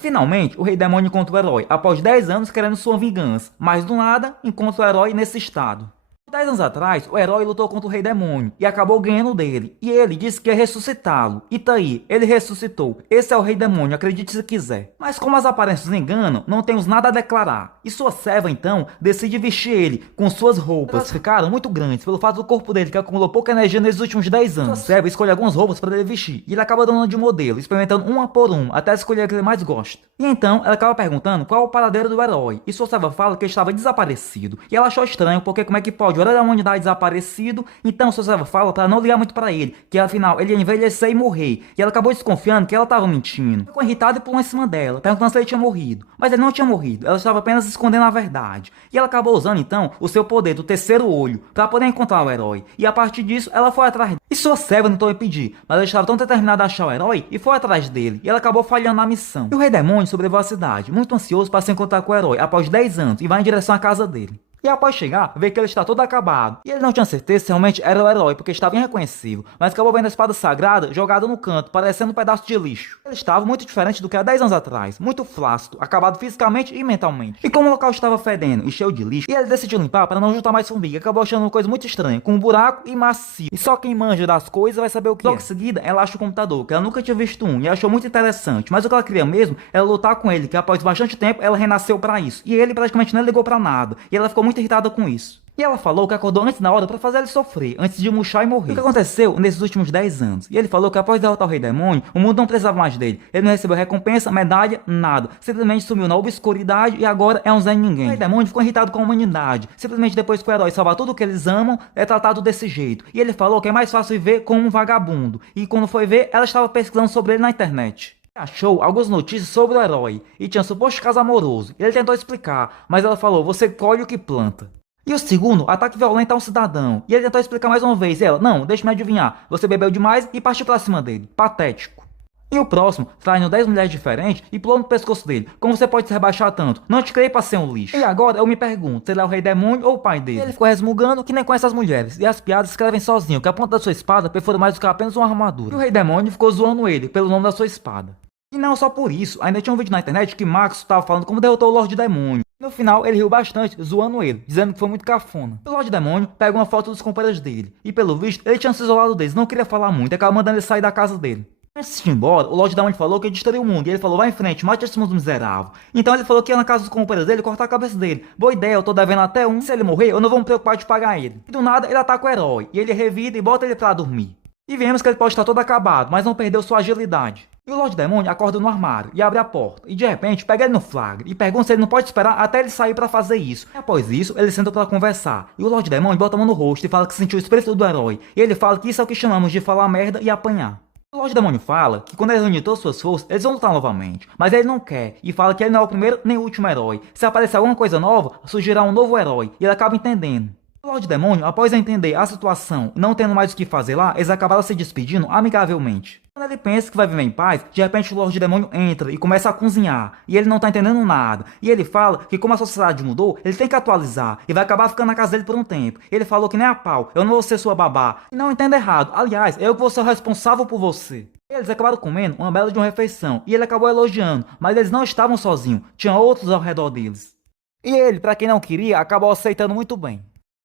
Finalmente, o Rei Demônio encontra o herói, após 10 anos querendo sua vingança, mas do nada, encontra o herói nesse estado. 10 anos atrás, o herói lutou contra o Rei Demônio e acabou ganhando dele. E ele disse que ia ressuscitá-lo. E tá aí, ele ressuscitou. Esse é o Rei Demônio, acredite se quiser. Mas como as aparências enganam, não temos nada a declarar. E sua serva, então, decide vestir ele com suas roupas. Elas ficaram muito grandes pelo fato do corpo dele que acumulou pouca energia nesses últimos 10 anos. Sua serva escolhe algumas roupas para ele vestir. E ele acaba dando de modelo, experimentando uma por uma, até escolher a que ele mais gosta. E então, ela acaba perguntando qual é o paradeiro do herói. E sua serva fala que ele estava desaparecido. E ela achou estranho, porque como é que pode o herói da humanidade desaparecido? Então sua serva fala para não ligar muito para ele, que afinal ele ia envelhecer e morrer. E ela acabou desconfiando que ela estava mentindo. Ficou irritada e pulou em cima dela, perguntando se ele tinha morrido. Mas ele não tinha morrido, ela estava apenas escondendo a verdade. E ela acabou usando então o seu poder do terceiro olho para poder encontrar o herói. E a partir disso ela foi atrás dele. E sua serva tentou impedir, mas ela estava tão determinada a achar o herói e foi atrás dele. E ela acabou falhando na missão. E o Rei Demônio sobreviveu à cidade, muito ansioso para se encontrar com o herói após 10 anos e vai em direção à casa dele. E após chegar, vê que ele está todo acabado. E ele não tinha certeza se realmente era o herói, porque estava irreconhecível, mas acabou vendo a espada sagrada jogada no canto, parecendo um pedaço de lixo. Ele estava muito diferente do que há 10 anos atrás, muito flácido, acabado fisicamente e mentalmente. E como o local estava fedendo e cheio de lixo, e ele decidiu limpar para não juntar mais formiga, acabou achando uma coisa muito estranha, com um buraco e macio. E só quem manja das coisas vai saber o que é. Logo em seguida, ela acha o computador, que ela nunca tinha visto um, e achou muito interessante, mas o que ela queria mesmo era lutar com ele, que após bastante tempo ela renasceu para isso. E ele praticamente não ligou para nada, e ela ficou muito irritada com isso. E ela falou que acordou antes da hora para fazer ele sofrer, antes de murchar e morrer. O que aconteceu nesses últimos 10 anos? E ele falou que após derrotar o Rei Demônio, o mundo não precisava mais dele. Ele não recebeu recompensa, medalha, nada. Simplesmente sumiu na obscuridade e agora é um Zé Ninguém. O Rei Demônio ficou irritado com a humanidade. Simplesmente depois que o herói salvar tudo o que eles amam, é tratado desse jeito. E ele falou que é mais fácil viver como um vagabundo. E quando foi ver, ela estava pesquisando sobre ele na internet. Achou algumas notícias sobre o herói e tinha suposto caso amoroso. Ele tentou explicar, mas ela falou: você colhe o que planta. E o segundo, ataque violento a um cidadão. E ele tentou explicar mais uma vez. E ela: não, deixa-me adivinhar. Você bebeu demais e partiu pra cima dele. Patético. E o próximo, traindo 10 mulheres diferentes e pulou no pescoço dele. Como você pode se rebaixar tanto? Não te criei pra ser um lixo. E agora eu me pergunto, se ele é o Rei Demônio ou o pai dele? E ele ficou resmungando que nem conhece as mulheres. E as piadas escrevem sozinho, que a ponta da sua espada perfura mais do que apenas uma armadura. E o Rei Demônio ficou zoando ele pelo nome da sua espada. E não só por isso, ainda tinha um vídeo na internet que Max estava falando como derrotou o Lorde Demônio. No final, ele riu bastante, zoando ele, dizendo que foi muito cafona. O Lorde Demônio pega uma foto dos companheiros dele, e pelo visto, ele tinha se isolado deles, não queria falar muito, e acaba mandando ele sair da casa dele. Antes de ir embora, o Lorde Demônio falou que ia destruir o mundo, e ele falou: vai em frente, mate esse mundo miserável. Então ele falou que ia na casa dos companheiros dele cortar a cabeça dele. Boa ideia, eu tô devendo até um, se ele morrer, eu não vou me preocupar de pagar ele. E do nada, ele ataca o herói, e ele revida e bota ele pra dormir. E vemos que ele pode estar todo acabado, mas não perdeu sua agilidade. E o Lorde Demônio acorda no armário e abre a porta. E de repente pega ele no flagra e pergunta se ele não pode esperar até ele sair para fazer isso. E após isso, ele senta para conversar. E o Lorde Demônio bota a mão no rosto e fala que sentiu o espírito do herói. E ele fala que isso é o que chamamos de falar merda e apanhar. O Lorde Demônio fala que quando ele reunir todas suas forças, eles vão lutar novamente. Mas ele não quer e fala que ele não é o primeiro nem o último herói. Se aparecer alguma coisa nova, surgirá um novo herói. E ele acaba entendendo. O Lorde Demônio, após entender a situação e não tendo mais o que fazer lá, eles acabaram se despedindo amigavelmente. Quando ele pensa que vai viver em paz, de repente o Lorde Demônio entra e começa a cozinhar. E ele não tá entendendo nada. E ele fala que como a sociedade mudou, ele tem que atualizar. E vai acabar ficando na casa dele por um tempo. Ele falou que nem a pau, eu não vou ser sua babá. E não entenda errado, aliás, eu que vou ser o responsável por você. Eles acabaram comendo uma bela de uma refeição. E ele acabou elogiando, mas eles não estavam sozinhos, tinha outros ao redor deles. E ele, pra quem não queria, acabou aceitando muito bem.